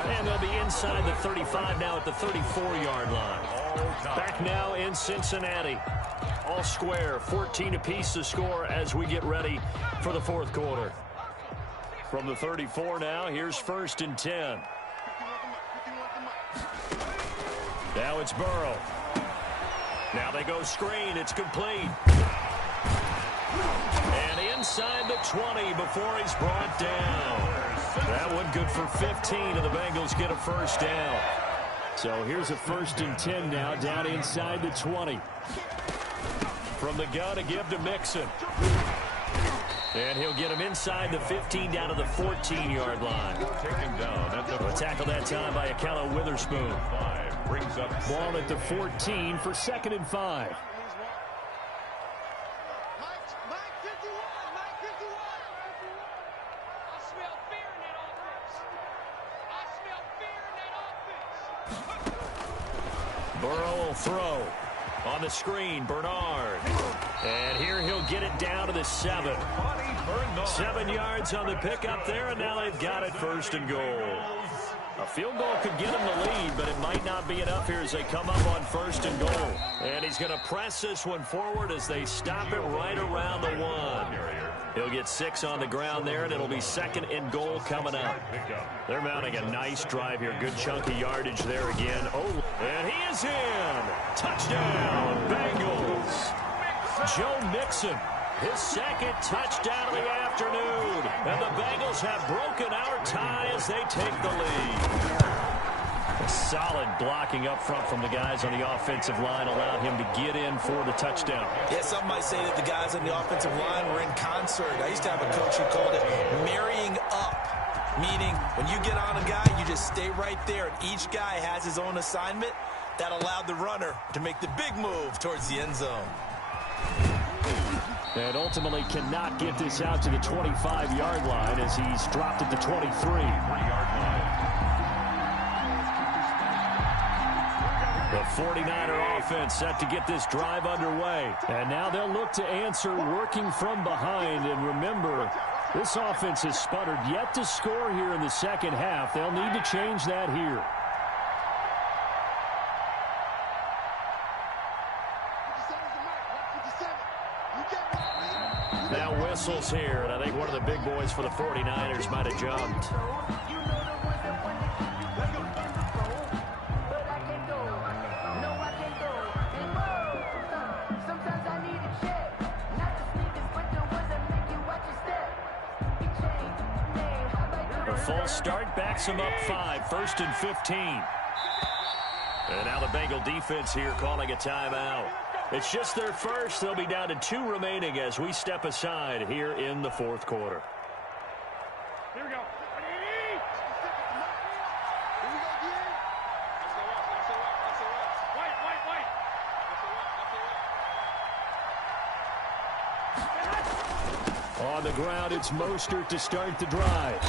And they'll be inside the 35 now at the 34-yard line. Back now in Cincinnati. All square, 14 apiece to score as we get ready for the fourth quarter. From the 34 now, here's 1st and 10. Now it's Burrow. Now they go screen. It's complete. And inside the 20 before he's brought down. That one good for 15, and the Bengals get a first down. So here's a 1st and 10 now, down inside the 20. From the gun, a give to Mixon. And he'll get him inside the 15 down to the 14-yard line. Taken down at the tackle that time by Akello Witherspoon. brings up Ball at the 14 for 2nd and 5. Burrow will throw. On the screen, Bernard. And here he'll get it down to the 7. 7 yards on the pickup there, and now they've got it 1st and goal. A field goal could get him the lead, but it might not be enough here as they come up on 1st and goal. And he's going to press this one forward as they stop it right around the 1. He'll get 6 on the ground there, and it'll be 2nd and goal coming up. They're mounting a nice drive here. Good chunk of yardage there again. Oh, and he is in. Touchdown, Bengals. Joe Mixon, his 2nd touchdown of the afternoon. And the Bengals have broken our tie as they take the lead. A solid blocking up front from the guys on the offensive line allowed him to get in for the touchdown. Yeah, some might say that the guys on the offensive line were in concert. I used to have a coach who called it marrying up, meaning when you get on a guy, you just stay right there, and each guy has his own assignment. That allowed the runner to make the big move towards the end zone. And ultimately cannot get this out to the 25-yard line as he's dropped at the 23-yard line. The 49er offense set to get this drive underway. And now they'll look to answer working from behind. And remember, this offense has sputtered yet to score here in the second half. They'll need to change that here. Now whistles here, and I think one of the big boys for the 49ers might have jumped. A false start backs him up 5, 1st and 15. And now the Bengal defense here calling a timeout. It's just their first. They'll be down to 2 remaining as we step aside here in the fourth quarter. Here we go. On the ground, it's Mostert to start the drive.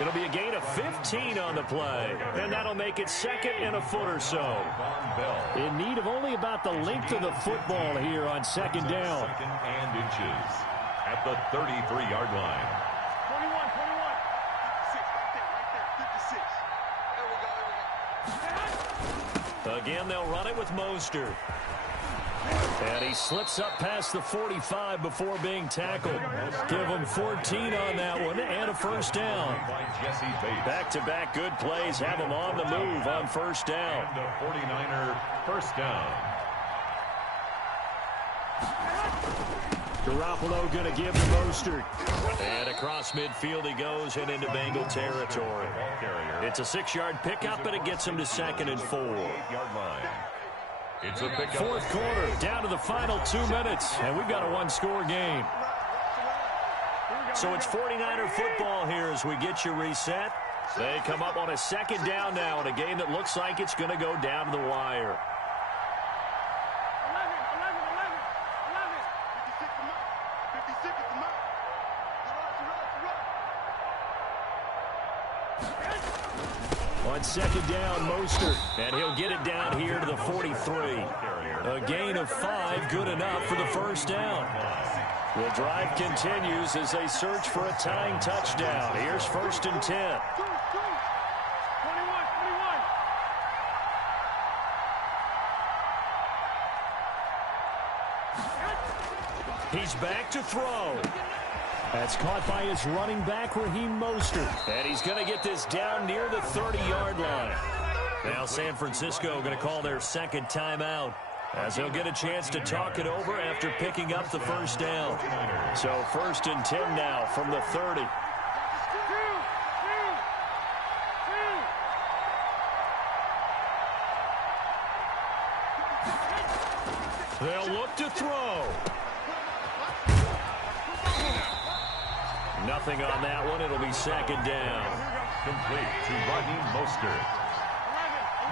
It'll be a gain of 15 on the play, and that'll make it 2nd and a foot or so. In need of only about the length of the football here on 2nd down. 2nd and inches at the 33-yard line. 21. 56, right there, 56. There we go. Again, they'll run it with Mostert. And he slips up past the 45 before being tackled. Give him 14 on that one and a first down. Back-to-back good plays have him on the move on first down. And a 49er first down. Garoppolo going to give to Mostert. And across midfield he goes and into Bengal territory. It's a 6-yard pickup, and it gets him to 2nd and 4. It's a pickup. Fourth quarter, down to the final 2 minutes, and we've got a one-score game. So it's 49er football here as we get you reset. They come up on a 2nd down now in a game that looks like it's going to go down to the wire. 56 is the mark. On 2nd down, Mostert, and he'll get it down here to the 43. A gain of 5, good enough for the first down. The drive continues as they search for a tying touchdown. Here's 1st and 10. He's back to throw. That's caught by his running back, Raheem Mostert. And he's going to get this down near the 30-yard line. Now San Francisco going to call their 2nd timeout, as they'll get a chance to talk it over after picking up the first down. So 1st and 10 now from the 30. They'll look to throw. Nothing on that one. It'll be 2nd down. Complete to Raheem Mostert.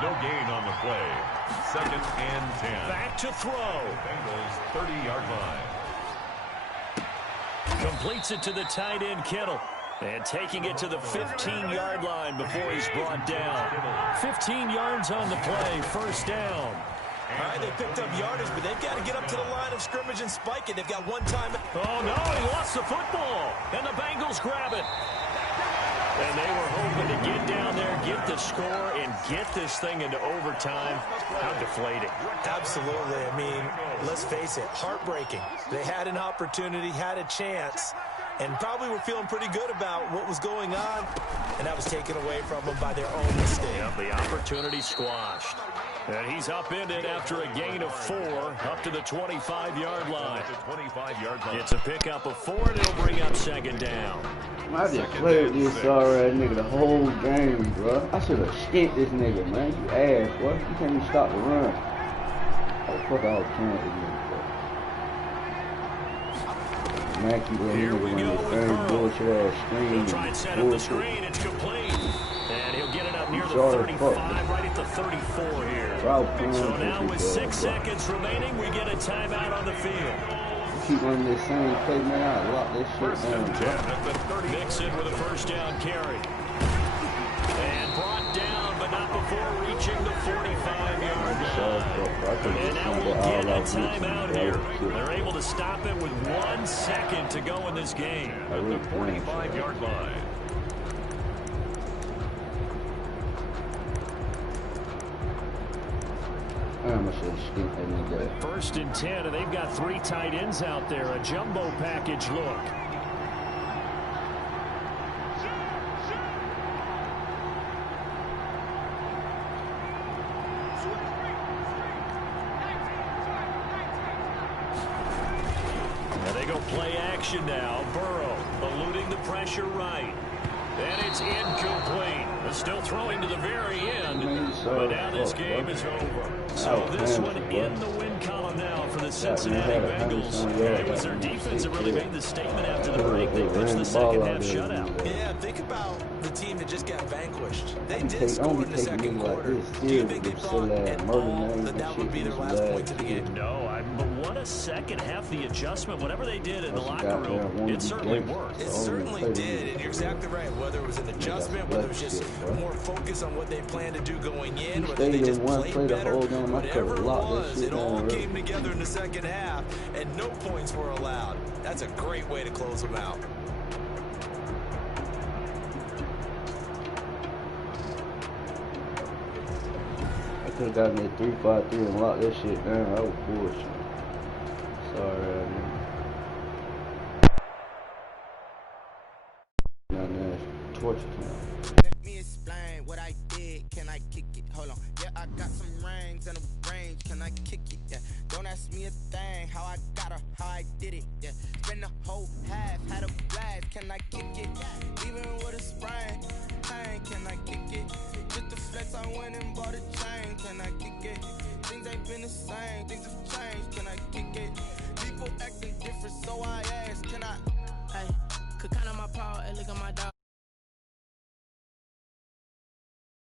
No gain on the play. 2nd and 10. Back to throw. Bengals 30-yard line. Completes it to the tight end, Kittle. And taking it to the 15-yard line before he's brought down. 15 yards on the play. 1st down. All right, they picked up yardage, but they've got to get up to the line of scrimmage and spike it. They've got one time. Oh, no, he lost the football. And the Bengals grab it. And they were hoping to get down there, get the score, and get this thing into overtime. How deflating. Absolutely. I mean, let's face it, heartbreaking. They had an opportunity, had a chance, and probably were feeling pretty good about what was going on, and that was taken away from them by their own mistake. Yep, the opportunity squashed. And he's upended after a gain of 4 up to the 25-yard line. It's a pickup of 4, and it'll bring up 2nd down. I just played this sorry nigga the whole game, bro. I should have skint this nigga, man. You ass, boy. You can't even stop the run. Oh, fuck, I was playing with you. Mackie, that nigga run the same bullshit ass screen. He'll try and set up the screen. It's complete. And he'll get it up near the 35, right at the 34 here. So now with 6 seconds remaining, we get a timeout on the field. Keep running this same play, man. I lock this shit down. Mixon with a 1st down carry. And brought down, but not before reaching the 45-yard line. And now we'll get a timeout here. They're able to stop it with 1 second to go in this game. At the 45-yard line. First and 10, and they've got 3 tight ends out there. A jumbo package look. And they go play action now. Burrow eluding the pressure right. And it's incomplete. Still throwing to the very end. But now this game is over. So this one in the win column now for the Cincinnati Bengals. And it was their defense that really made the statement after the break. They pitched the second half shutout. Yeah, think about the team that just got vanquished. They did score in the 2nd quarter. Do you think they thought at all that would be their last point of the game? No, but what a second half. The adjustment, whatever they did in the locker room, it certainly worked. It certainly did, and you're exactly right. Whether it was an adjustment, whether it was just more focus on what they planned to do going in, whether they just played better, whatever it was, it all came together in the 2nd half, and no points were allowed. That's a great way to close them out. I could have gotten that 3-5-3 and locked that shit down. I was bullshit. Sorry, man. Torture time. Let me explain what I did. Can I kick it? Hold on. Yeah, I got some rings and a range. Can I kick it? Yeah. Don't ask me a thing. How I got her, how I did it. Yeah, spend the whole half, had a blast. Can I kick it? Even with a sprain, pain, can I kick it? Just the flex, I went and bought a chain. Can I kick it? Things ain't been the same, things have changed. Can I kick it? People acting different, so I ask, can I? Hey, could count on my power, and look at my dog.